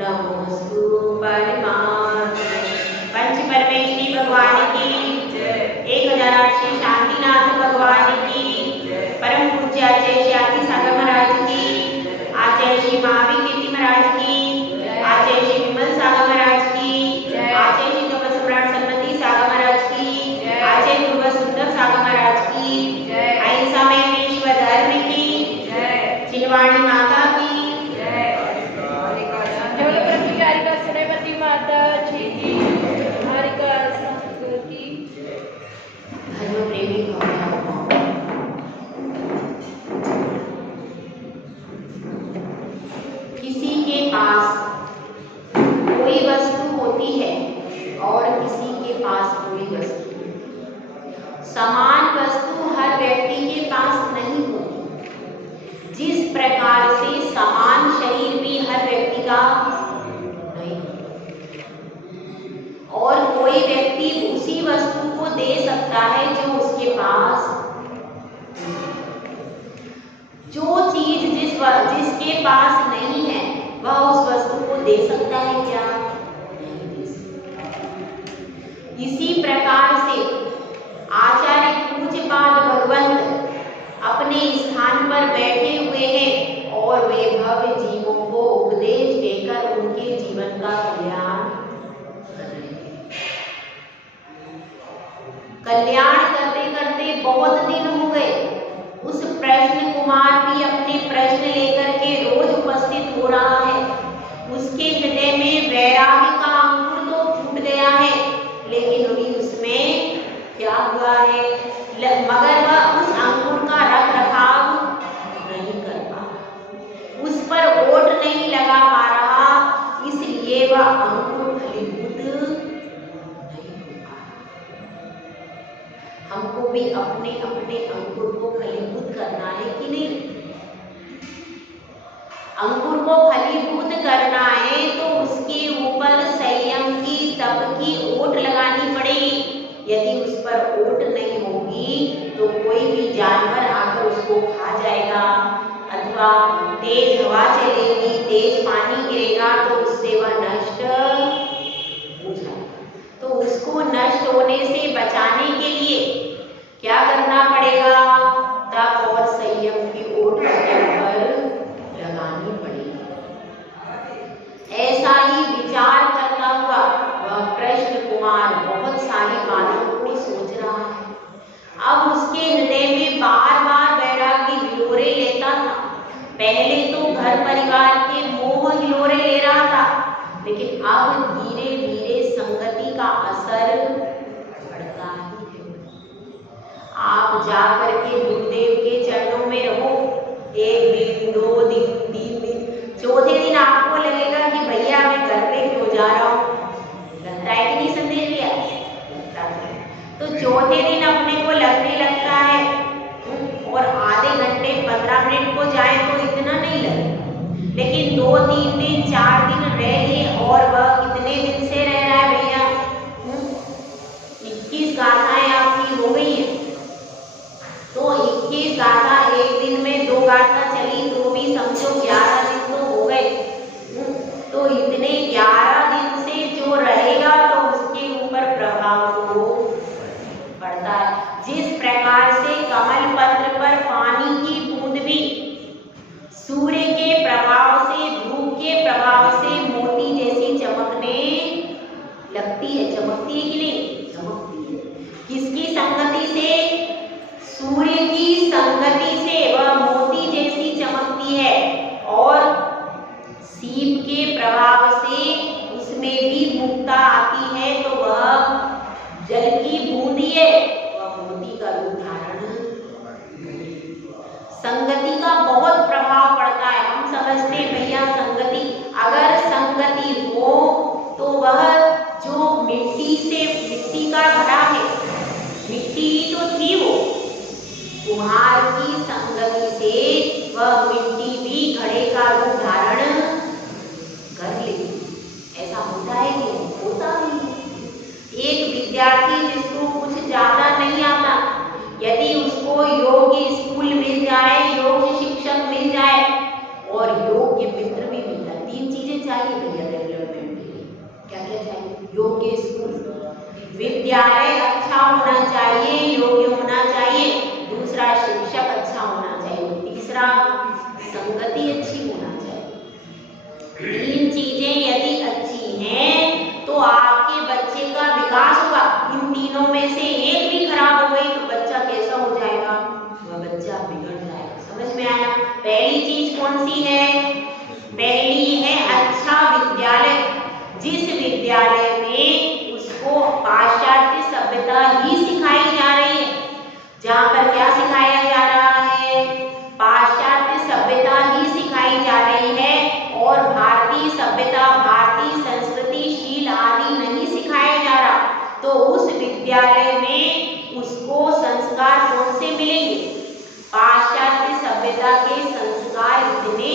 नमोस्तु परमात्मने। पंच परमेश्वरी भगवान की जय। 1008 श्री शांतिनाथ भगवान की जय। परम पूज्य आचार्य श्री आदि सागर महाराज की, आचार्य श्री महावीर कीर्ति महाराज की, आचार्य श्री विमल सागर महाराज की, आचार्य श्री कपल सम्राट सन्मति सागर महाराज की, आचार्य गुरु सुंदर सागर महाराज की, अहिंसा में विश्व धर्म की, चिन्वाणी माता की, सरस्वती माता जी की, हरिका संत की, धर्म प्रेमी किसी के पास कोई वस्तु होती है और किसी के पास कोई वस्तु। समान वस्तु हर व्यक्ति के पास नहीं होती। जिस प्रकार से समान शरीर भी हर व्यक्ति का नहीं, और कोई व्यक्ति उसी वस्तु को दे सकता है जो उसके पास, जो चीज जिसके पास नहीं है वह उस वस्तु को दे सकता है क्या? नहीं दे सकता। इसी प्रकार से आचार्य पूज्यपाद भगवंत अपने स्थान पर बैठे हुए हैं और वे भव्य जीवों को उपदेश देकर उनके जीवन का कल्याण कर रहे हैं। कल्याण करते करते बहुत दिन हो गए। उस प्रश्न कुमार भी अपने प्रश्न लेकर के रोज उपस्थित हो रहा है। उसके हृदय में वैराग्य का अंकुर तो फूट गया है, लेकिन अभी उसमें क्या हुआ है, मगर वह उस अंकुर का रख रखाव नहीं कर पा रहा, उस पर ओट नहीं लगा पा रहा, इसलिए वह अंकुर फलीभूत नहीं हो पा रहा। हमको भी अपने अपने अंकुर को फलीभूत करना है कि नहीं? अंकुर को फलीभूत करना है तो उसके ऊपर संयम की, तप की ओट लगानी पड़ेगी। यदि उस पर ओट नहीं होगी तो कोई भी जानवर आकर उसको खा जाएगा, अथवा तेज हवा चलेगी, तेज पानी गिरेगा तो उससे वह नष्ट हो जाएगा। तो उसको नष्ट होने से बचाने के लिए क्या करना पड़ेगा? तप और संयम की ओट उसके ऊपर लगानी पड़ेगी। ऐसा ही विचार करता हुआ वह कृष्ण कुमार बहुत सारी बातों को सोच रहा है। अब उसके हृदय में बार बार वैराग्य हिलोरे लेता था। पहले तो घर परिवार के मोह हिलोरे ले रहा था, लेकिन अब धीरे धीरे संगति का असर पड़ता है। आप जाकर के गुरुदेव के चरणों में रहो, 1 दिन, 2 दिन, 3 दिन, चौथे दिन आपको लगेगा कि भैया मैं घर पे क्यों जा रहा हूँ। लगता है कि नहीं संदेश लिया? तो चौथे दिन अपने को लगने लगता है, और आधे घंटे 15 मिनट को जाए तो इतना नहीं लगे, लेकिन 2, 3 दिन, 4 दिन रह लिए, और वह कितने दिन से रह रहा है भैया? 21 गाथाएं आपकी हो गई है, तो 21 गाथा एक दिन में 2 गाथा चली तो भी समझो 11 दिन तो हो गए। तो इतने 11 दिन से जो रहेगा तो उसके ऊपर प्रभाव तो पड़ता है। जिस प्रकार से कमल पत्र पर पानी की बूंद भी सूर्य के प्रभाव से, धूप के प्रभाव से मोती जैसी चमकने लगती है। चमकती है कि नहीं? चमकती है। किसकी संगति से? सूर्य की संगति से वह मोती जैसी चमकती है, और सीप के प्रभाव से उसमें भी मुक्ता आती है, तो वह जल की बूंदी है, वह मोती का रूप धारण। संगति का बहुत प्रभाव पड़ता है। हम समझते हैं भैया संगति, अगर संगति हो तो वह जो मिट्टी का घड़ा है, मिट्टी ही तो थी वो, कुम्हार की संगति से वह मिट्टी भी घड़े का रूप धारण कर लेती। ऐसा होता है कि होता नहीं। एक विद्यार्थी जिसको कुछ ज्यादा नहीं आता, यदि उसको योग्य स्कूल मिल जाए, योग्य शिक्षक मिल जाए और योग्य मित्र भी मिल जाए, 3 चीजें चाहिए भैया डेवलपमेंट के लिए? क्या क्या चाहिए? योग्य स्कूल, विद्यालय अच्छा होना चाहिए, योग्य होना चाहिए। दूसरा, शिक्षक अच्छा होना चाहिए। तीसरा, संगति अच्छी होना चाहिए। तीन चीजें यदि अच्छी हैं तो आपके बच्चे का विकास होगा। इन तीनों में से एक भी खराब हो गई तो बच्चा कैसा हो जाएगा? वह बच्चा बिगड़ जाएगा। समझ में आया? पहली चीज कौन सी है? पहली है अच्छा विद्यालय। जिस विद्यालय में उसको पाश्चात्य सभ्यता ही सिखाई जा रही है, जहाँ पर क्या सिखाया जा रहा है? पाश्चात्य सभ्यता ही सिखाई जा रही है और भारतीय सभ्यता, भारतीय संस्कृति, शील आदि नहीं सिखाया जा रहा, तो उस विद्यालय में उसको संस्कार कौन से मिलेंगे? पाश्चात्य सभ्यता के संस्कार इतने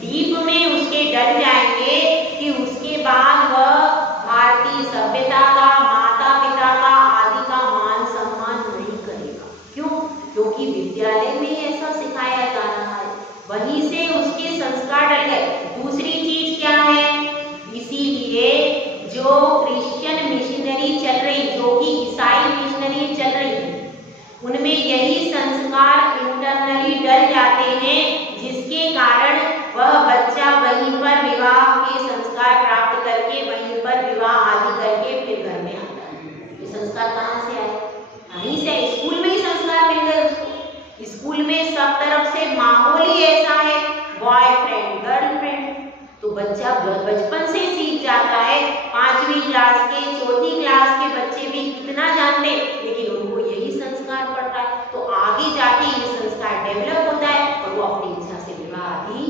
डीप में उसके डल जाएंगे कि उसके बाद वह भारतीय सभ्यता का, माता पिता का आदि का मान सम्मान नहीं करेगा। क्यों? क्योंकि विद्यालय में ऐसा सिखाया जा रहा है, वहीं से उसके संस्कार डल गए। दूसरी चीज क्या है? इसीलिए जो क्रिश्चियन मिशनरी चल रही, जो कि ईसाई मिशनरी चल रही है, उनमें यही संस्कार इंटरनली डल जाते हैं, जिसके कारण वह बच्चा वहीं पर विवाह के संस्कार प्राप्त करके, वहीं पर विवाह आदि करके फिर घर में आता है। ये संस्कार कहाँ से आए? वहीं से, स्कूल में ही संस्कार मिल गए उसको। स्कूल में सब तरफ से माहौल ही ऐसा है, बॉयफ्रेंड गर्लफ्रेंड, तो बच्चा बचपन से सीख जाता है। 5वीं क्लास के, 4थी क्लास के बच्चे भी कितना जानते, लेकिन उनको यही संस्कार पड़ता है, तो आगे जाके ये संस्कार डेवलप होता है और वो अपनी इच्छा से विवाह आदि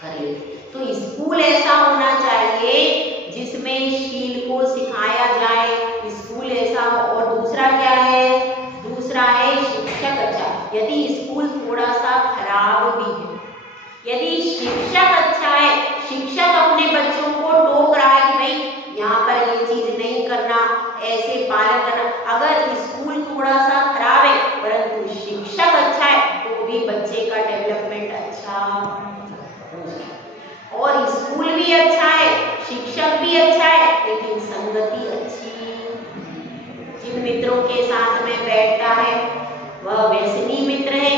कर लेते। तो स्कूल ऐसा होना चाहिए जिसमें शील को सिखाया जाए, स्कूल ऐसा हो। और दूसरा क्या है? दूसरा है शिक्षक अच्छा। यदि स्कूल थोड़ा सा खराब भी है, यदि शिक्षक अच्छा है, शिक्षक अपने बच्चों को टोक रहा है कि भाई यहाँ पर ये चीज नहीं करना, ऐसे पालन करना, अगर स्कूल थोड़ा सा खराब है परंतु शिक्षक अच्छा है तो भी बच्चे का डेवलपमेंट अच्छा हो। और स्कूल भी अच्छा है, शिक्षक भी अच्छा है, लेकिन संगति अच्छी, जिन मित्रों के साथ में बैठता है वह व्यसनी मित्र है।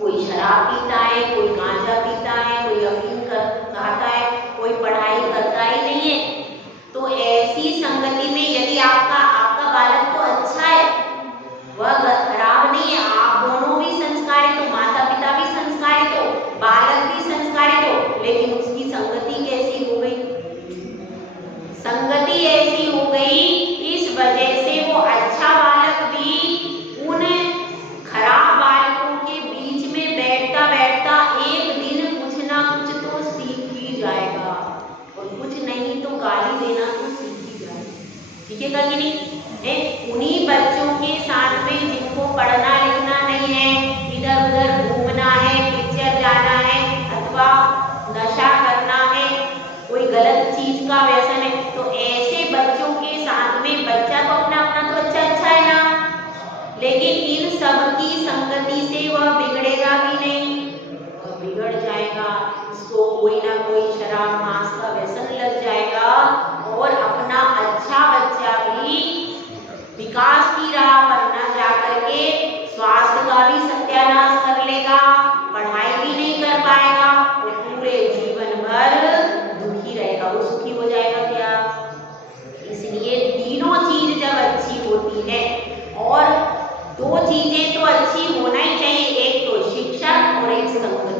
कोई शराब पीता है, कोई गांजा पीता है, कोई अफीम खाता है, कोई पढ़ाई करता ही नहीं है। तो ऐसी संगति में यदि आपका बालक तो अच्छा है, वह खराब नहीं है, आप दोनों भी संस्कारित हो, माता पिता भी संस्कारित हो, बालक भी संस्कारित हो, लेकिन उसकी संगति कैसी हो गई? संगति ऐसी हो गई, इस वजह से वो अच्छा बालक भी उन खराब बालकों के बीच में बैठता बैठता एक दिन कुछ ना कुछ तो सीख ही जाएगा, और कुछ नहीं तो गाली देना तो सीख ही जाएगा। सीखेगा कि नहीं? उन्हीं बच्चों के साथ में जिनको पढ़ना लिखना नहीं है, इधर उधर घूमना है, पिक्चर जाना है, अथवा नशा करना है, कोई गलत चीज का व्यसन है, तो ऐसे बच्चों के साथ में बच्चा तो अपना अपना तो अच्छा है ना, लेकिन इन सब की संगति से वह बिगड़ेगा भी नहीं, वह बिगड़ जाएगा। उसको कोई ना कोई शराब मांस का व्यसन लग जाएगा और अपना अच्छा बच्चा भी विकास की राह पर न जाकर के स्वास्थ्य का भी सत्यानाश कर लेगा, पढ़ाई भी नहीं कर पाएगा और पूरे जीवन भर दुखी रहेगा। वो सुखी हो जाएगा क्या? इसलिए तीनों चीज जब अच्छी होती है, और दो चीजें तो अच्छी होना ही चाहिए, एक तो शिक्षक और एक संगति।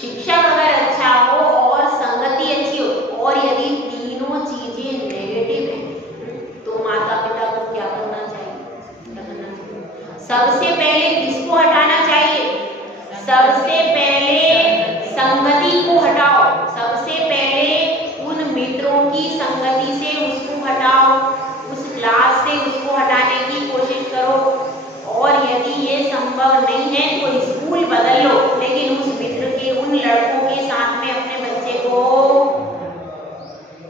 शिक्षक अगर अच्छा हो और संगति अच्छी हो, और यदि तीनों चीजें नेगेटिव है तो माता पिता को क्या करना चाहिए? सबसे पहले किसको हटाना चाहिए? सबसे पहले संगति को हटाओ, सबसे पहले उन मित्रों की संगति से उसको हटाओ, उस क्लास से उसको हटाने की कोशिश करो, और यदि ये संभव नहीं है तो स्कूल बदल लो, लेकिन उस मित्र के, उन लड़कों के साथ में अपने बच्चे को,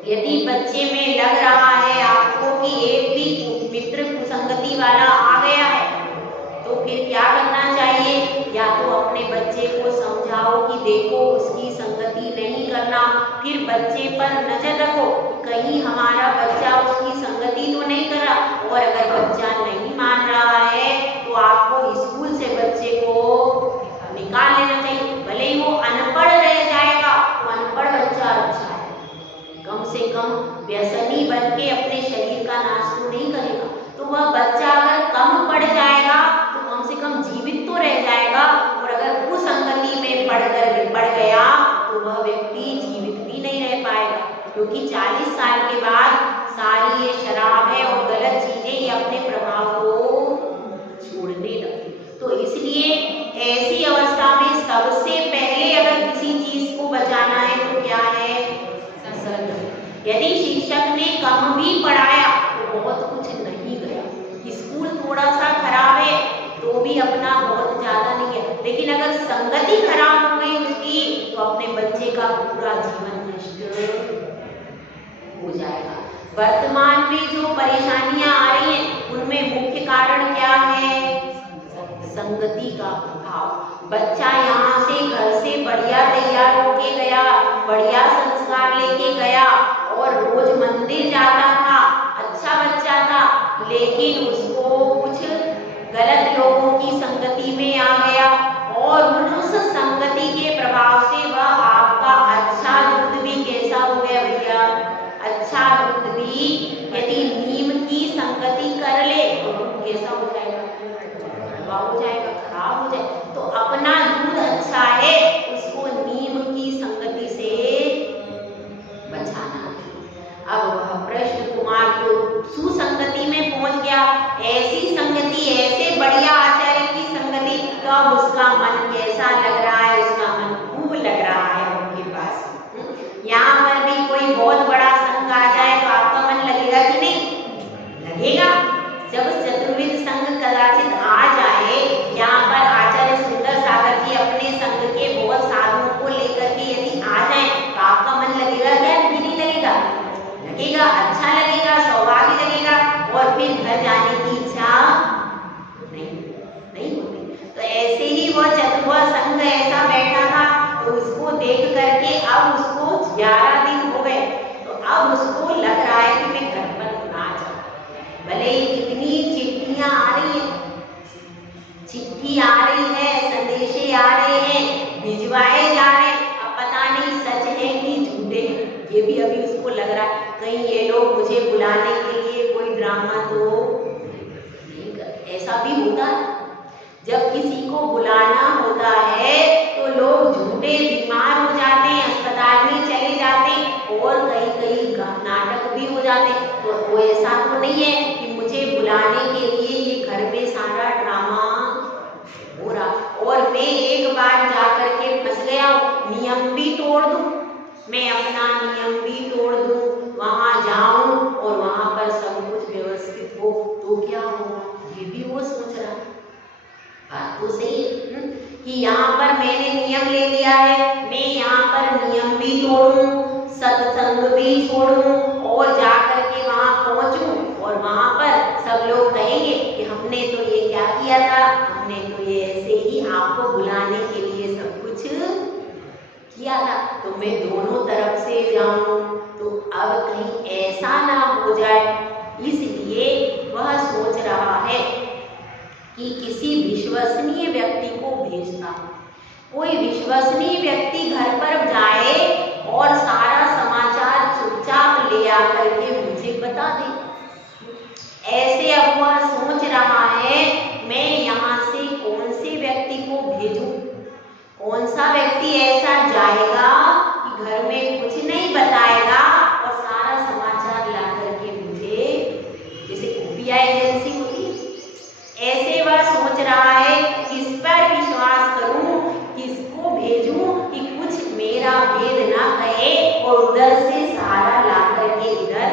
यदि बच्चे में लग रहा है आपको कि एक भी मित्र कुसंगति वाला आ गया है, तो फिर क्या करना चाहिए? या तो अपने बच्चे को समझाओ कि देखो उसकी संगति नहीं करना। फिर बच्चे पर नजर रखो, कहीं हमारा बच्चा उसकी संगति तो नहीं कर रहा। और अगर बच्चा नहीं मान रहा है तो आपको स्कूल से बच्चे को निकाल लेना चाहिए। भले ही वो अनपढ़ रह जाएगा तो अनपढ़ बच्चा अच्छा है, कम से कम व्यसनी बन के अपने शरीर का नाश तो नहीं करेगा। तो वह बच्चा अगर कम पढ़ जाएगा तो कम से कम जीवित तो रह जाएगा। और अगर कुसंगति में पढ़ गया तो वह व्यक्ति जीवित भी नहीं रह पाएगा, क्योंकि 40 साल के बाद सारी ये शराब है और गलत चीजें ये अपने प्रभाव को छोड़ने लगती। तो इसलिए ऐसी अवस्था में सबसे पहले अगर किसी चीज को बचाना है तो क्या है? संगति। यदि शिक्षक ने कम भी पढ़ाया तो बहुत कुछ नहीं गया, स्कूल थोड़ा सा खराब है तो भी अपना बहुत ज्यादा नहीं है, लेकिन अगर संगति खराब हो गई उसकी तो अपने बच्चे का पूरा जीवन नष्ट हो जाएगा। वर्तमान में जो परेशानियां आ रही हैं उनमें मुख्य कारण क्या है? संगति का अभाव। बच्चा यहाँ से घर से बढ़िया तैयार होके गया, बढ़िया संस्कार लेके गया और रोज मंदिर जाता था, अच्छा बच्चा था, लेकिन उसको कुछ गलत लोगों की संगति में आ गया और उस संगति के प्रभाव से वह आपका अच्छा दूध भी कैसा हो गया भैया? अच्छा दूध भी यदि नीम की संगति कर ले तो दूध कैसा हो जाएगा? हो जाएगा, खराब हो जाए। तो अपना दूध अच्छा है उसको नीम की संगति से बचाना है। अब वह कृष्ण कुमार को सुसंगति में पहुंच गया, ऐसी संगति, ऐसे बढ़िया आचार्य की संगति, तब उसका मन कैसा लग रहा है? उसका मन खूब लग रहा है उनके पास। यहाँ पर भी कोई बहुत बड़ा संघ आ जाए तो आपका मन लगेगा कि नहीं? लगेगा। जब चतुर्विध संघ कदाचित आ जाए, यहाँ पर आचार्य सुंदर सागर जी अपने संघ के बहुत साधुओं को लेकर के यदि आ जाए तो आपका मन लगेगा क्या? नहीं लगेगा? लगेगा, अच्छा लगेगा, सौभाग्य लगेगा और फिर घर जाने की इच्छा नहीं होती। तो ऐसे ही वह संघ ऐसा बैठा था तो उसको देख करके अब उसको 11 दिन हो गए, तो अब उसको लग रहा है कि मैं घर पर ना जाऊं। भले ही कितनी चिट्ठियां आ रही है, चिट्ठी आ रही है, संदेशे आ रहे हैं, भिजवाए जा रहे हैं, अब पता नहीं सच है कि झूठे हैं, ये भी अभी उसको लग रहा है कहीं ये लोग मुझे बुलाने के लिए कोई ड्रामा तो नहीं कर। ऐसा भी होता है, जब किसी को बुलाना होता है तो लोग झूठे बीमार हो जाते हैं, अस्पताल में चले जाते हैं और कई नाटक भी हो जाते हैं। तो वो ऐसा तो नहीं है कि मुझे बुलाने के लिए ये घर में सारा ड्रामा हो रहा और मैं एक बार जाकर के फंस गया, नियम भी तोड़ दूं, मैं अपना नियम भी तोड़ दूं, वहां जाऊं और वहां पर सब कुछ व्यवस्थित हो तो क्या होगा? ये भी वो सोच रहा है। बात तो सही है कि यहाँ पर मैंने नियम ले लिया है, मैं यहाँ पर नियम भी तोड़ूं, सत्संग भी छोड़ूं और जाकर के वहां पहुंचूं और वहां पर सब लोग कहेंगे कि हमने तो ये क्या किया था, हमने तो ये ऐसे ही आपको बुलाने के लिए सब कुछ किया था। तो मैं दोनों तरफ से जाऊं तो अब कहीं ऐसा ना हो जाए, इसलिए वह सोच रहा है कि किसी विश्वसनीय व्यक्ति को भेजता हूं। कोई विश्वसनीय व्यक्ति घर पर जाए और सारा समाचार चुपचाप ले आकर के मुझे बता दे। ऐसे अब वह सोच रहा है मैं यहाँ से कौन से व्यक्ति को भेजूं, कौन सा व्यक्ति ऐसा जाएगा कि घर में कुछ नहीं बताएगा और सारा समाचार ला करके मुझे, जैसे खुफिया एजेंसी होती है, ऐसे वह सोच रहा है किस पर विश्वास करूं, किसको भेजूं कि कुछ मेरा भेद ना कहे और उधर से सारा ला करके इधर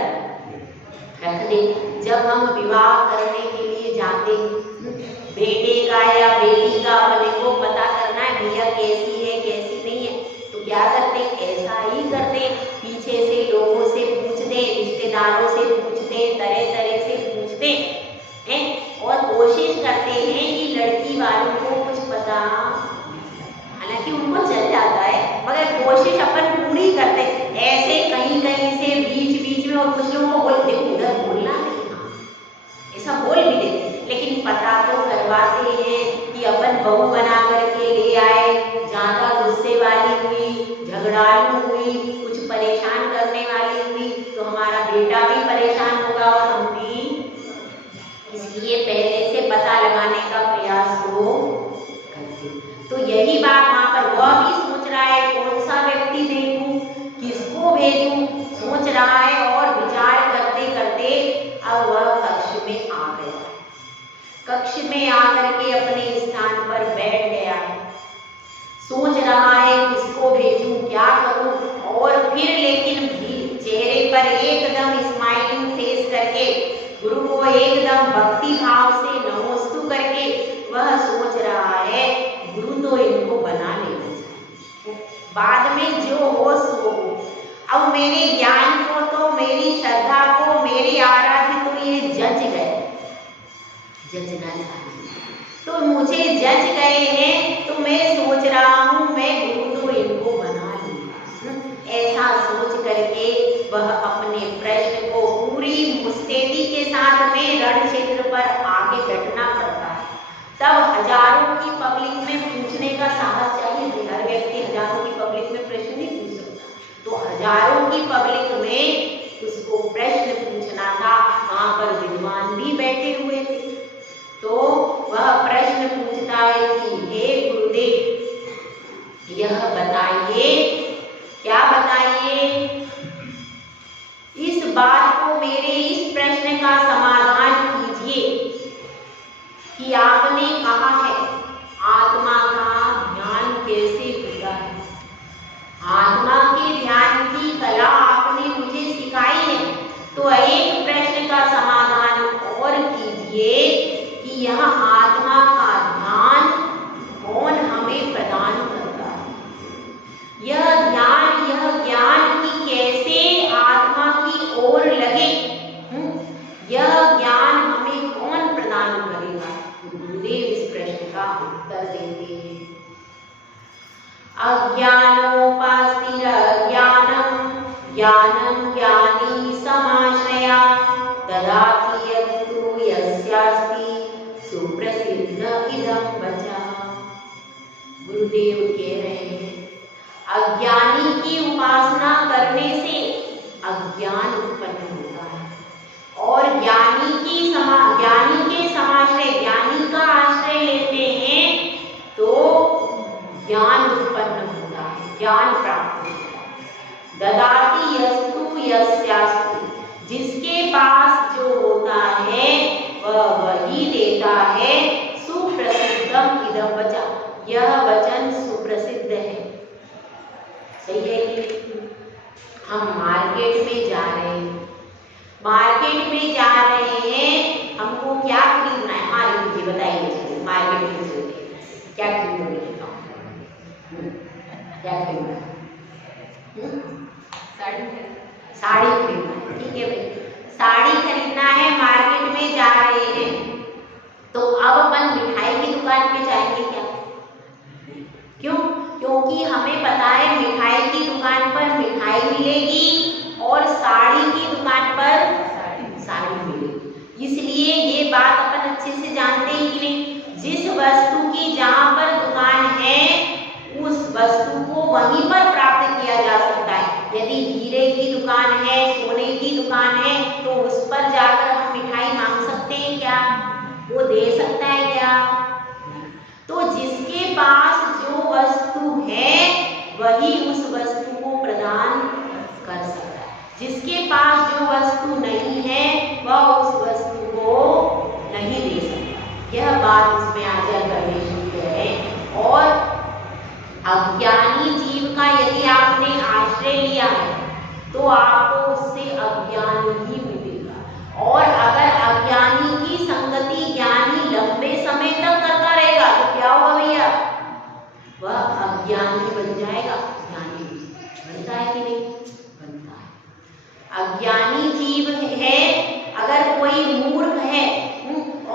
रख दे। जब हम विवाह करने के लिए जाते बेटे का या बेटी का अपने को पता करना है भैया कैसी है कैसी नहीं है, तो क्या करते? ऐसा ही करते, पीछे से लोगों से पूछते, रिश्तेदारों से पूछते, तरह तरह से पूछते हैं और कोशिश करते हैं कि लड़की वालों को कुछ पता, हालांकि उनको चल जाता है मगर कोशिश अपन पूरी करते। ऐसे कहीं कहीं से बीच बीच में और कुछ लोगों को बोलते उधर बोलना नहीं, हाँ ऐसा बोल भी देते, लेकिन पता तो करवाते हैं कि अपन बहू बना करके ले आए, ज्यादा गुस्से वाली हुई, झगड़ालू हुई, कुछ परेशान करने वाली हुई तो हमारा बेटा भी परेशान होगा और हम भी, इसलिए पहले से पता लगाने का प्रयास तो करते। तो यही बात वहां पर वह भी सोच रहा है कौन सा व्यक्ति देखूं, किसको भेजूं, सोच रहा है और विचार करते करते अब वह कक्ष में आ गया। कक्ष में आकर के अपने स्थान पर बैठ गया है, सोच रहा है किसको भेजूं, क्या करूं, और फिर लेकिन चेहरे पर एकदम स्माइलिंग फेस करके गुरु को एकदम भक्ति भाव से नमोस्तु करके वह सोच रहा है गुरु तो इनको बना लेना चाहिए, बाद में जो हो सो हो। अब मेरे ज्ञान को तो, मेरी श्रद्धा को, मेरे आराध्य तो ये जज गए, जजना चाहिए, तो मुझे जज गए हैं तो मैं सोच रहा हूं मैं गुरु तो इनको बना लूंगा। ऐसा सोच करके वह अपने प्रश्न को पूरी मुस्तैदी के साथ में रण क्षेत्र पर आगे डटना पड़ता है। तब हजारों की पब्लिक में पूछने का साहस चाहिए, हर व्यक्ति हजारों की पब्लिक में प्रश्न नहीं पूछ सकता, तो हजारों की पब्लिक में उसको प्रश्न पूछना था। वहां पर विद्वान भी बैठे हुए थे, तो वह प्रश्न पूछता है कि हे गुरुदेव यह बताइए, क्या बताइए, इस बात को, मेरे इस प्रश्न का समाधान कीजिए कि आपने कहा है आत्मा का ध्यान कैसे होता है, आत्मा के ध्यान की कला आपने मुझे सिखाई है, तो एक प्रश्न का समाधान और कीजिए कि यह आत्मा का ध्यान कौन हमें प्रदान करता है, यह ज्ञान की कैसे आत्मा की ओर लगे, यह ज्ञान हमें कौन प्रदान करेगा। गुरुदेव इस प्रश्न का उत्तर देते हैं, अज्ञानोपास्तिर ज्ञानम ज्ञानम ज्ञानी समाश्रया ददाति यत्तु यस्यास्ति सुप्रसिद्ध इदं वचः। गुरुदेव कह रहे हैं अज्ञानी की उपासना करने से अज्ञान उत्पन्न होता है, और ज्ञानी के समाश्रय, ज्ञानी का आश्रय लेते हैं तो ज्ञान उत्पन्न होता है, ज्ञान प्राप्त होता है। ददाति यस्तु यस्यास्ति, जिसके पास जो होता है वह वही देता है। सुप्रसिद्धम इदं वचः, यह वचन सुप्रसिद्ध है। सही है कि हम मार्केट में जा रहे हैं, मार्केट में जा रहे हैं, हमको क्या खरीदना है, हाँ लीजिए बताइए, मार्केट में चलते क्या खरीदोगे, क्या खरीदना है, साड़ी खरीदना है, ठीक है भाई, साड़ी खरीदना है, मार्केट में जा रहे हैं, तो अब अपन मिठाई की दुकान पे जाएंगे क्या, क्यों, क्योंकि हमें पता है मिठाई की दुकान पर मिठाई मिलेगी और साड़ी की दुकान पर साड़ी मिलेगी। इसलिए ये बात अपन अच्छे से जानते हैं कि नहीं, जिस वस्तु की जहाँ पर दुकान है उस वस्तु को वहीं पर प्राप्त किया जा सकता है। यदि हीरे की दुकान है, सोने की दुकान है, तो उस पर जाकर हम मिठाई मांग सकते हैं क्या, वो दे सकता है क्या। तो जिसके पास जो वस्तु है वही उस वस्तु को प्रदान कर सकता है, जिसके पास जो वस्तु नहीं है वह उस वस्तु को नहीं दे सकता। यह बात इसमें आचार्य परमेश्वर कह रहे हैं। और अज्ञानी जीव का यदि आपने आश्रय लिया है तो आपको उससे अज्ञान ही मिलेगा, और अगर अज्ञानी की संगति ज्ञानी लंबे समय तक करता रहेगा तो क्या होगा भैया, वह अज्ञानी बन जाएगा। ज्ञानी बनता है कि नहीं, बनता है। अज्ञानी जीव है, अगर कोई मूर्ख है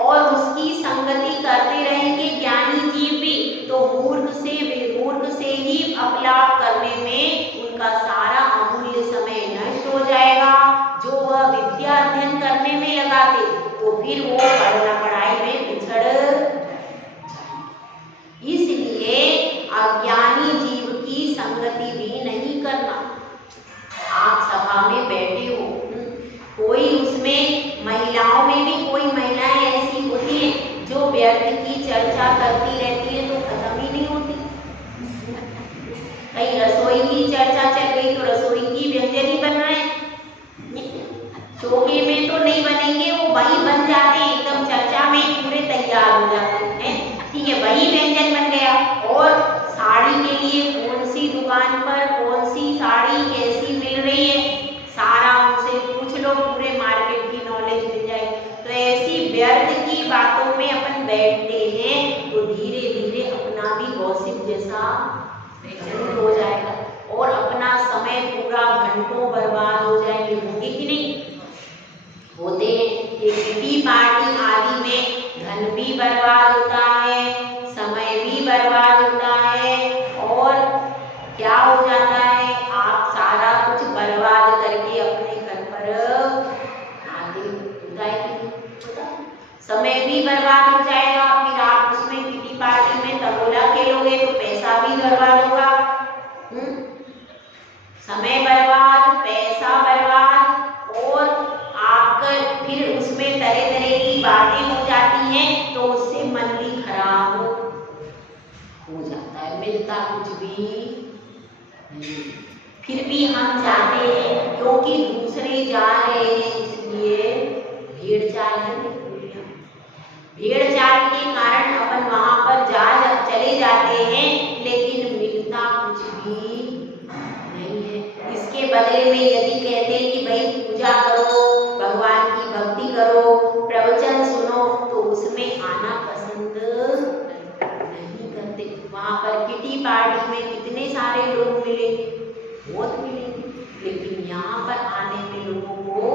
और उसकी संगति करते रहेंगे ज्ञानी जीव भी, तो मूर्ख से ही अपलाप करने में उनका फिर वो पढ़ाई में पिछड़ जाए। इसलिए अज्ञानी जीव की संगति भी नहीं करना। आप सभा में बैठे हो, कोई उसमें महिलाओं में भी कोई महिलाएं ऐसी होती हैं जो व्यर्थ की चर्चा करती रहती है तो खत्म ही नहीं होती। कहीं रसोई की चर्चा चल गई तो रसोई की व्यंजन ही बनाए, चौके में तो नहीं बनेंगे, वो वही बन जाते हैं, एकदम चर्चा में पूरे तैयार हो जाते हैं। ठीक है, वही व्यंजन बन गया। और साड़ी के लिए कौन सी दुकान पर कौन सी साड़ी कैसी मिल रही है, सारा उनसे पूछ लो, पूरे मार्केट की नॉलेज मिल जाएगी। तो ऐसी व्यर्थ की बातों में अपन बैठते हैं तो धीरे धीरे अपना भी गॉसिप जैसा हो जाएगा और अपना समय पूरा घंटों बर्बाद हो जाएंगे। होंगे कि नहीं होते हैं। किटी पार्टी आदि में धन भी बर्बाद होता है, समय भी बर्बाद होता है और क्या हो जाता है, आप सारा कुछ बर्बाद करके अपने घर पर आगे समय भी बर्बाद हो जाएगा। फिर आप उसमें किटी पार्टी में तबोला खेलोगे तो पैसा भी बर्बाद होगा। समय बर्बाद, पैसा बर्बाद और आपका फिर उसमें तरह तरह की बातें हो जाती हैं तो उससे मन भी खराब हो जाता है, मिलता कुछ भी नहीं। फिर भी हम चाहते हैं क्योंकि दूसरे जा रहे हैं इसलिए भीड़ चाल है, भीड़ चाल के कारण अपन वहां पर चले जाते हैं लेकिन मिलता कुछ भी नहीं है। इसके बदले में यदि कहते हैं कि भाई पूजा करो, भगवान की भक्ति करो, प्रवचन सुनो तो उसमें आना पसंद नहीं करते। वहां पर किटी पार्टी में कितने सारे लोग मिलेंगे, बहुत मिलेंगे, लेकिन यहाँ पर आने में लोगों को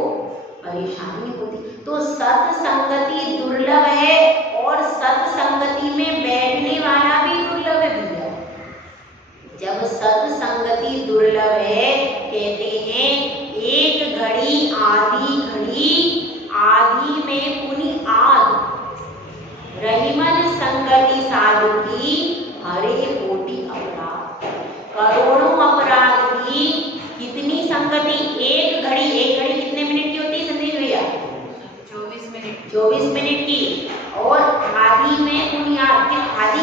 परेशानी होती। तो सत्संगति दुर्लभ है और सत्संगति में बैठने वाला भी दुर्लभ है भैया। जब सत्संगति दुर्लभ है, कहते हैं एक घड़ी आधी घड़ी, आधी में पुनि आध, रहीमन संगति साधु की हरे कोटि अपराध। करोड़ों अपराध की कितनी संगति, एक घड़ी कितने मिनट की होती है संदेश भैया? 24 मिनट की। और आधी में पुनि आधी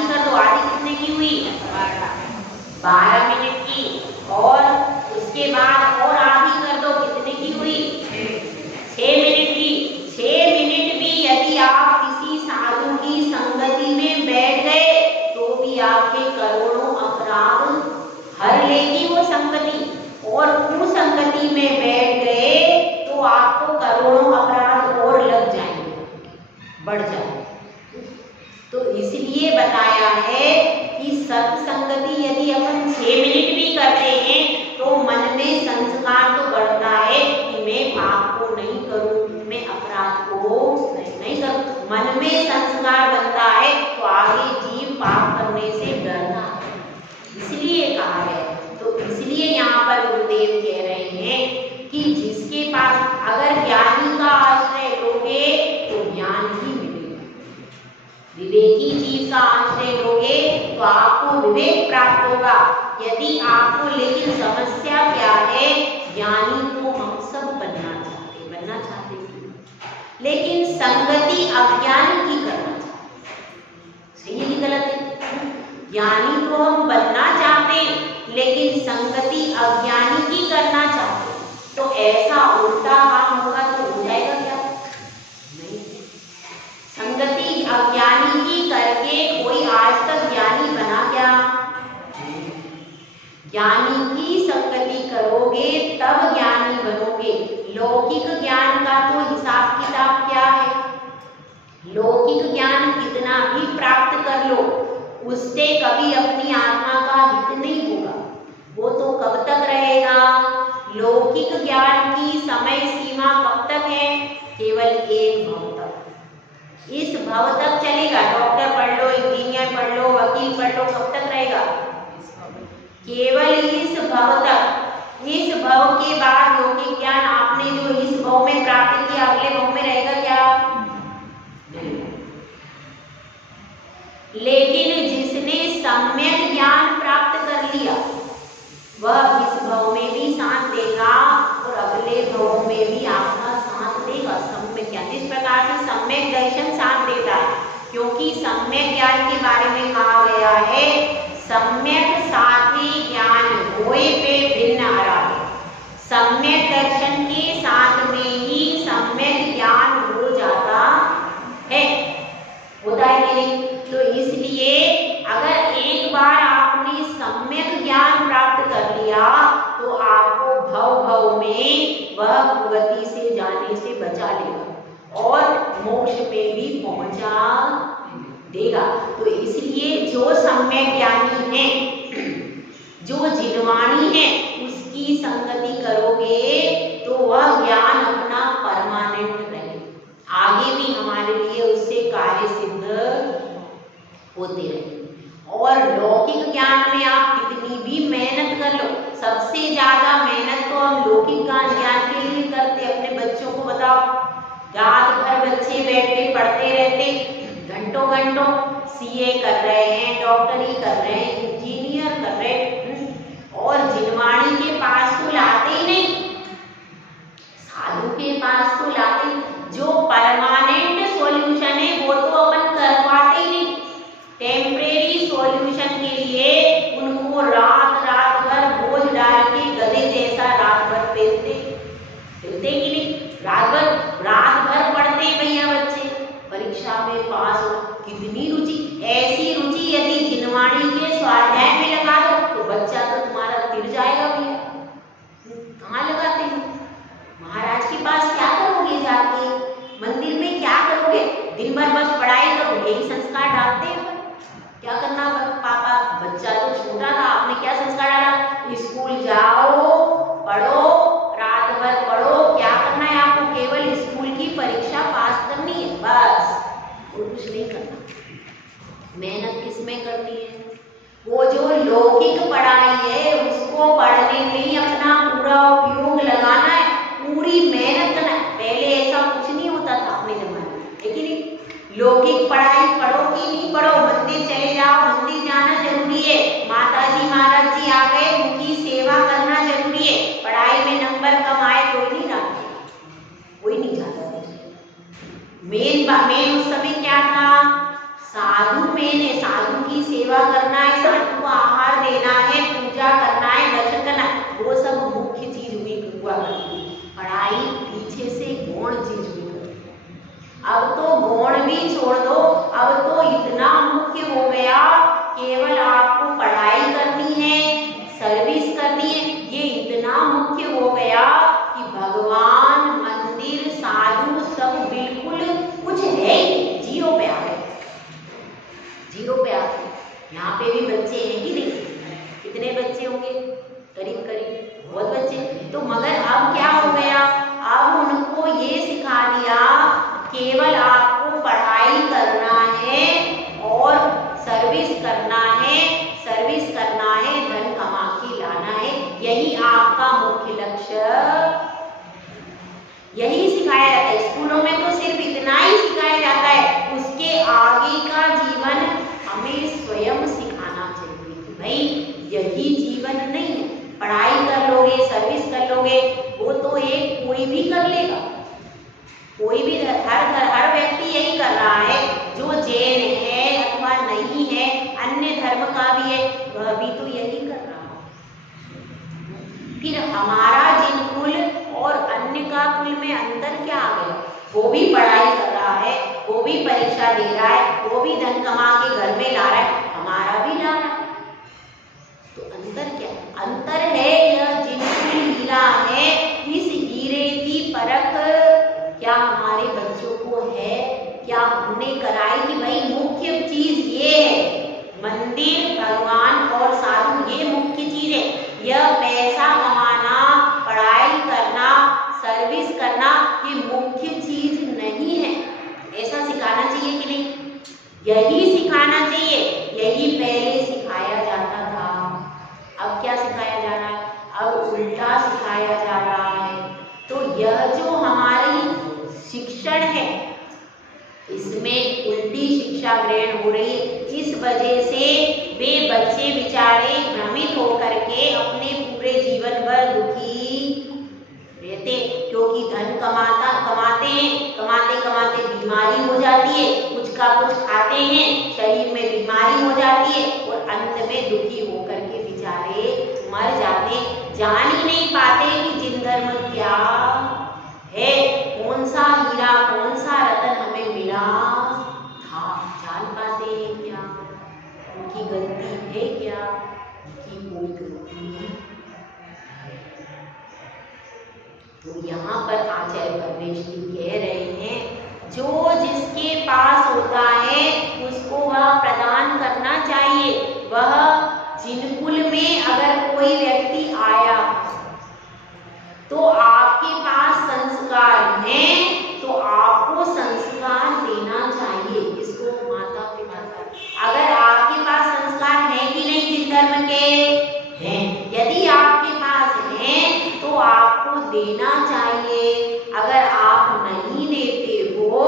कर दो, आधी कितने की हुई? 12 मिनट की। और उसके बाद और आधी कर दो, कितने की हुई? 6 मिनट की। 6 मिनट भी यदि आप किसी साधु की संगति में बैठ गए तो भी आपके करोड़ों अपराध हर लेगी वो संगति। और उस संगति में बैठ गए तो आपको करोड़ों अपराध और लग जाएंगे, बढ़ जाएंगे। तो इसलिए बताया है कि सत्संगति यदि अपन 6 मिनट भी करते हैं तो मन में संस्कार तो बढ़ता है कि मैं पाप को नहीं करूं, मैं अपराध को नहीं करूं। मन में संस्कार बनता है तो आगे जीव पाप करने से डरता है, इसलिए कहा है। तो इसलिए यहाँ पर गुरुदेव कह रहे हैं कि जिसके पास अगर ज्ञानी का आश्रय लोगे तो ज्ञान ही मिलेगा, विवेकी जीव का आश्रय लोगे तो आपको विवेक प्राप्त होगा। यदि आपको, लेकिन समस्या क्या है, ज्ञानी को हम सब बनना चाहते हैं, लेकिन संगति अज्ञानी की करना चाहते। सही है कि गलत है? ज्ञानी को हम बनना चाहते हैं लेकिन संगति अज्ञानी की करना चाहते हैं। तो ऐसा उल्टा काम होगा तो हो जाएगा क्या? नहीं। संगति अज्ञानी की करके कोई आज तक ज्ञानी बना क्या? ज्ञानी की संगति करोगे तब ज्ञानी बनोगे। लौकिक ज्ञान का तो हिसाब किताब क्या है? लौकिक ज्ञान कितना भी प्राप्त कर लो, उससे कभी अपनी आत्मा का हित नहीं होगा, वो तो कब तक रहेगा? लौकिक ज्ञान की समय सीमा कब तक है? केवल एक भव तक। इस भव तक चलेगा। डॉक्टर पढ़ लो, इंजीनियर पढ़ लो, वकील पढ़ लो, कब तक रहेगा? केवल इस भव तक। इस भव के बाद लौकिक ज्ञान आपने जो इस भव में प्राप्त किया, अगले भव में रहेगा क्या? लेकिन जिसने सम्यक ज्ञान प्राप्त कर लिया वह इस भव में भी साथ देगा और अगले भव में भी आपका साथ देगा। सम्यक ज्ञान इस प्रकार से सम्यक दर्शन साथ देता है, क्योंकि सम्यक ज्ञान के बारे में कहा गया है सम्यक साथी ज्ञान होए पे भिन्न आराधे। सम्यक दर्शन के साथ में ही सम्यक ज्ञान हो जाता है, होता है कि नहीं? तो इसलिए अगर एक बार आपने सम्यक ज्ञान प्राप्त कर लिया तो आपको भव भव में वह गति से जाने से बचा लेगा और मोक्ष में भी पहुंचा देगा। तो इसलिए जो सम्यक ज्ञानी है, जो जिनवाणी है, उसकी संगति करोगे तो वह ज्ञान अपना परमानेंट रहे, आगे भी हमारे लिए उससे कार्य सिद्ध होते रहे। और लौकिक ज्ञान में आप कितनी भी मेहनत कर लो, सबसे ज्यादा मेहनत तो हम लौकिक ज्ञान के लिए करते। अपने बच्चों को बताओ, रात भर बच्चे बैठ के पढ़ते रहते, घंटों घंटों सीए कर रहे हैं, डॉक्टरी कर रहे हैं, इंजीनियर कर रहे हैं, और जिनवाणी के पास तो लाते ही नहीं, साधु के पास तो लाते ही। जो परमानेंट सॉल्यूशन है वो तो अपन करवाते ही नहीं, टेम्परेरी सॉल्यूशन के लिए उनको रात रात भर बोझ डाल के गधे जैसा रात भर पेलते कि नहीं? रात भर पढ़ते भैया बच्चे, परीक्षा में पास हो। कितनी रुचि, ऐसी रुचि यदि जिनवाणी के स्वाध्याय में लगा दो तो बच्चा तो तुम्हारा तिर जाएगा भैया। कहाँ लगाते हैं? महाराज के पास क्या करोगे जाके, मंदिर में क्या करोगे? दिन भर बस पढ़ाई करो, यही संस्कार डालते हैं। क्या करना पापा, बच्चा तो छोटा था, आपने क्या संस्कार डाला? स्कूल जाओ, पढ़ो, रात भर पढ़ो। क्या करना है आपको? केवल स्कूल की परीक्षा पास करनी है, बस, और कुछ नहीं करना। मेहनत किसमें करनी है? वो जो लौकिक पढ़ाई है उसको पढ़ने में ही अपना पूरा उपयोग लगाना है, पूरी मेहनत करना है। पहले ऐसा कुछ नहीं होता था अपने जमाने में, लेकिन लौकिक पढ़ाई पढ़ो कि नहीं पढ़ो, मंदिर चले जाओ, मंदिर जाना जरूरी है, माता जी महाराज जी आ गए उनकी सेवा करना जरूरी है, पढ़ाई में नंबर कम आए कोई नहीं जाता, कोई नहीं जाता। मेन उस समय क्या था? साधु मेन है, साधु की सेवा करना है, साधु को आहार देना है, पूजा करना है, दर्शन करना है, वो सब मुख्य चीज हुआ करती है। पढ़ाई पीछे से गौण चीज हुई करती है। अब तो गौण भी छोड़ दो, अब तो इतना मुख्य हो गया, केवल आपको पढ़ाई करनी है, सर्विस करनी है, ये इतना मुख्य हो गया कि भगवान, मंदिर, साधु सब बिल्कुल कुछ है ही, जीरो पे आ गए, जीरो पे आ गए। यहाँ पे भी बच्चे हैं कि नहीं? कितने बच्चे होंगे? करीब करीब बहुत बच्चे। तो मगर अब क्या हो गया? अब उनको ये सिखा दिया केवल आपको पढ़ाई करना है और सर्विस करना है, धन कमा के लाना है, यही आपका मुख्य लक्ष्य, यही सिखाया जाता है। स्कूलों में तो सिर्फ इतना ही सिखाया जाता है, उसके आगे का जीवन हमें स्वयं सिखाना चाहिए कि भाई यही जीवन नहीं है। पढ़ाई कर लोगे, सर्विस कर लोगे, वो तो एक कोई भी कर लेगा, कोई भी, हर व्यक्ति यही कर रहा है। जो जैन है अथवा नहीं है, अन्य धर्म का भी है, वह भी तो यही कर रहा है। फिर हमारा जिन कुल और अन्य का कुल में अंतर क्या आ गया? वो भी पढ़ाई कर रहा है, वो भी परीक्षा दे रहा है, वो भी धन कमा के घर में ला रहा है, हमारा भी ला रहा है। तो अंतर क्या? अंतर है यह जिनकी हीरा है, इस हीरे की परख क्या हमारे बच्चों को है? क्या हमने कराई कि भाई मुख्य चीज ये है, मंदिर, भगवान और साधु, ये मुख्य चीज है। यह पैसा कमाना, पढ़ाई करना, सर्विस करना, ये मुख्य चीज नहीं है। ऐसा सिखाना चाहिए कि नहीं? यही सिखाना चाहिए, यही पहले सिखाया जाता था। अब क्या सिखाया जा रहा है? अब उल्टा सिखाया जा रहा है। तो यह जो हमारी शिक्षण है, इसमें उल्टी शिक्षा ग्रहण हो रही है। इस वजह से वे बच्चे बेचारे भ्रमित होकर के अपने पूरे जीवन भर दुखी रहते, क्योंकि धन कमाते कमाते बीमारी हो जाती है, कुछ का कुछ खाते हैं, शरीर में बीमारी हो जाती है और अंत में दुखी होकर के बेचारे मर जाते, जान ही नहीं पाते कि जिन धर्म क्या है, कौन सा हीरा कौन सा रतन हमें मिला था, जान पाते हैं क्या, उनकी गलती है क्या, उनकी कोई गलती नहीं। तो यहाँ पर आचार्य परमेश जी कह रहे हैं, जो जिसके पास होता है उसको वह प्रदान करना चाहिए। वह जिनकुल में अगर कोई व्यक्ति आया तो आपके पास संस्कार है तो आपको संस्कार देना चाहिए। इसको माता पिता का, अगर आपके पास संस्कार है कि नहीं जिन धर्म के हैं, यदि आपके पास है तो आपको देना चाहिए। अगर आप नहीं देते हो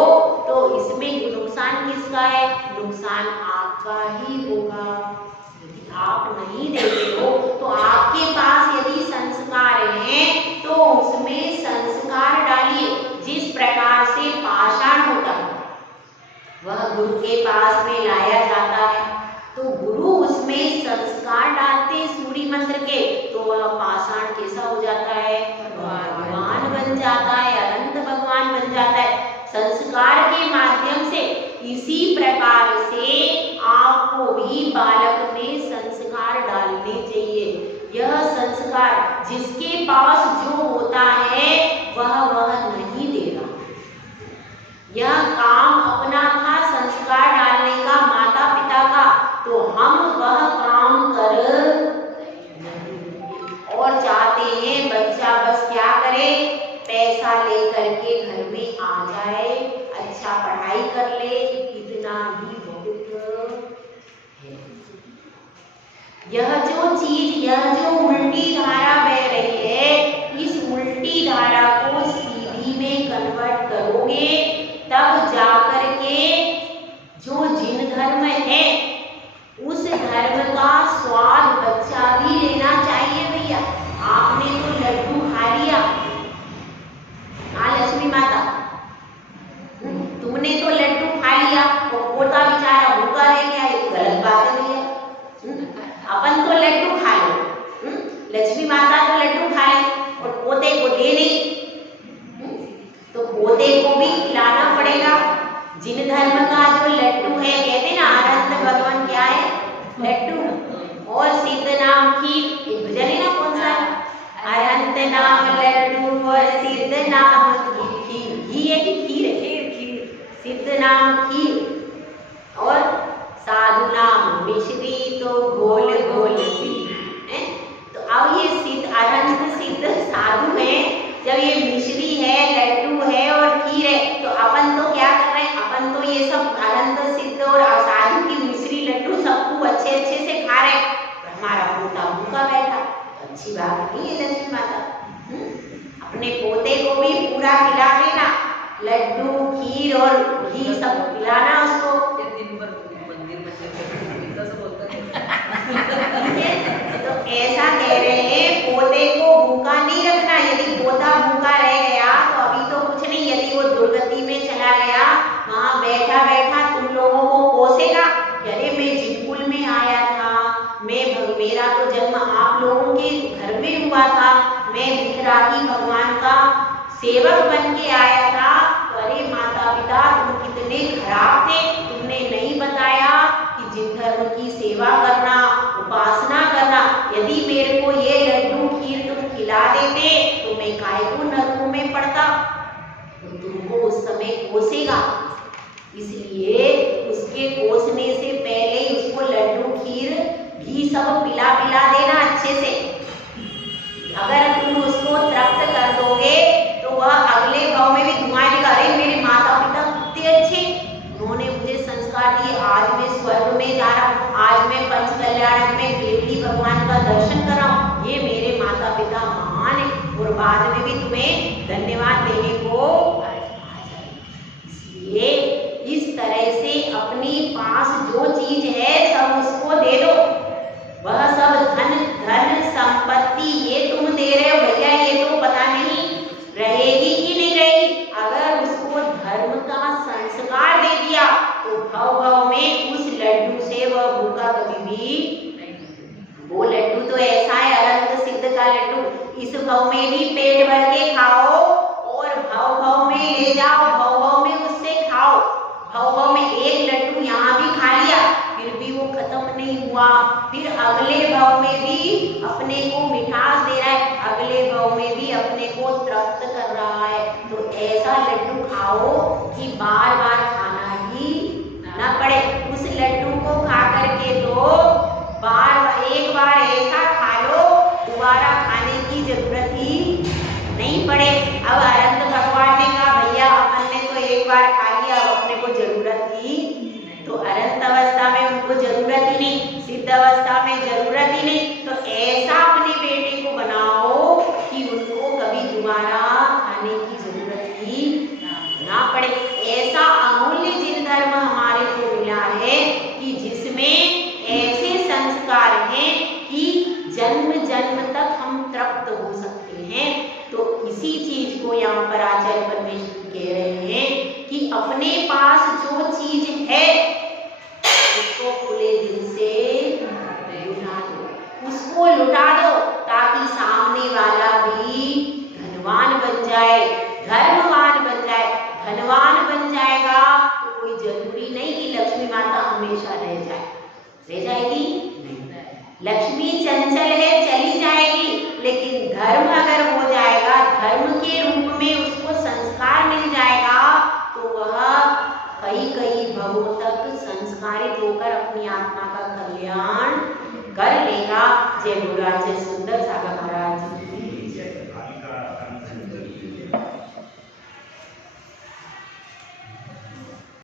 तो इसमें नुकसान किसका है, नुकसान आपका ही होगा। यदि आप नहीं देते हो तो आपके पास यदि संस्कार है तो उसमें संस्कार डालिए। जिस प्रकार से पाषाण होता है वह गुरु के पास में लाया जाता है तो गुरु उसमें संस्कार डालते सूर्य मंत्र के, तो वह पाषाण कैसा हो जाता है, भगवान बन जाता है, अनंत भगवान बन जाता है संस्कार के माध्यम से। इसी प्रकार से आपको भी बालक में संस्कार डालने चाहिए। यह संस्कार जिसके पास जो होता है वह नहीं दे रहा। यह काम अपना था संस्कार डालने का माता पिता का, तो हम वह काम कर और चाहते हैं बच्चा बस क्या करे, पैसा लेकर के घर में आ जाए, अच्छा पढ़ाई कर ले, इतना ही बहुत है। यह जो चीज, यह जो उल्टी धारा बह रही है, इस उल्टी धारा को सीधी में कन्वर्ट करोगे तब जाकर के जो जिन धर्म है उस धर्म का स्वाद बच्चा भी लेना चाहिए। भैया आपने तो लड्डू खा लिया, हाँ लक्ष्मी माता, तुमने तो लड्डू खा लिया और पोता बेचारा भूखा रह गया, ये गलत बात है भैया। अपन तो लड्डू खा ले, लक्ष्मी माता तो लड्डू खा ले और पोते को दे नहीं, तो पोते को भी खिलाना पड़ेगा। जिन धर्म का जो लड्डू है, कहते ना अनंत भगवान क्या है, लड्डू, और सिद्ध नाम खीर, ये भजन है ना कौन सा, अनंत नाम लड्डू और सिद्ध नाम खीर, घी है कि खीर है, सिद्ध नाम खीर और साधु नाम मिश्री, तो गोल गोल है। तो अब ये सिद्ध अनंत सिद्ध साधु है, जब ये मिश्री है, लड्डू है और खीर है, तो अपन तो क्या कर रहे हैं, अपन तो ये सब अनंत सिद्ध और साधु की मिश्री लड्डू सबको अच्छे अच्छे से खा रहे हैं, हमारा पोता भूखा बैठा, तो अच्छी बात नहीं है लक्ष्मी माता। अपने पोते को भी पूरा खिला देना, लड्डू खीर और घी सब खिलाना उसको। तो ऐसा कह रहे हैं पोते को भूखा नहीं रखना। यदि पोता भूखा रह गया तो अभी तो कुछ नहीं, यदि वो दुर्गति में चला गया, वहां बैठा बैठा तुम लोगों को कोसेगा, अरे मैं जिनकुल में आया था, मेरा तो जन्म आप लोगों के घर में हुआ था, मैं वितरागी भगवान का सेवक बन के आया था, तो अरे माता पिता तुम कितने खराब थे, तुमने नहीं बताया कि जिन धर्म की सेवा करना, उपासना करना, यदि मेरे को ये लड्डू खीर तुम खिला देते तो मैं काहे को नरकों में पड़ता, तो तुमको उस समय कोसेगा। इसलिए उसके कोसने से पहले ही उसको लड्डू खीर घी सब पिला देना अच्छे से। अगर तुम उसको तृप्त कर दोगे तो वह अगले भाव में भी धुआं देगा, अरे मेरे माता पिता कितने अच्छे, उन्होंने मुझे संस्कार दिए, आज मैं स्वर्ग में जा रहा हूँ, आज मैं पंच कल्याणक में केवली भगवान का दर्शन कर रहा हूँ, ये मेरे माता पिता महान है, और बाद में भी तुम्हें धन्यवाद देने को। इसलिए इस ले जाओ, भव भव में उससे खाओ। भव भव में एक लड्डू यहाँ भी खा लिया, फिर भी वो खत्म नहीं हुआ, फिर अगले भव में भी अपने को मिठास दे रहा है, अगले भव में भी अपने को तृप्त कर रहा है। तो ऐसा लड्डू खाओ कि बार बार खाना ही ना पड़े। उस लड्डू को खा करके तो एक बार ऐसा खा लो, दोबारा खाने की जरूरत ही नहीं पड़े। अब अनंत भगवान ने कहा भैया अपन ने तो एक बार खा लिया, अब अपने को जरूरत ही, तो अनंत अवस्था में उनको जरूरत ही नहीं, सिद्ध अवस्था में जरूरत ही नहीं। तो ऐसा अपने बेटे को बनाओ कि उनको कभी दोबारा खाने की जरूरत ही ना पड़े। ऐसा अमूल्य जिन धर्म हमारे को मिला है कि जिसमें ऐसे संस्कार हैं कि जन्म जन्म तक हम तृप्त हो सकते हैं। तो इसी चीज को यहाँ पर आचार्य परमेश्वर कह रहे हैं कि अपने पास जो चीज है उसको खुले दिल से लुटा दो, उसको लुटा दो, ताकि सामने वाला भी धनवान बन जाए, धर्मवान बन जाए। धनवान बन जाएगा तो कोई जरूरी नहीं कि लक्ष्मी माता हमेशा रह जाए, रह जाएगी नहीं। लक्ष्मी चंचल है, चली जाएगी, लेकिन धर्म अगर हो जाएगा, धर्म के रूप में उसको संस्कार मिल जाएगा, तो वह कई कई भवों तक संस्कारित होकर अपनी आत्मा का कल्याण कर लेगा। जय गुरुराज, जय सुंदर सागर महाराज।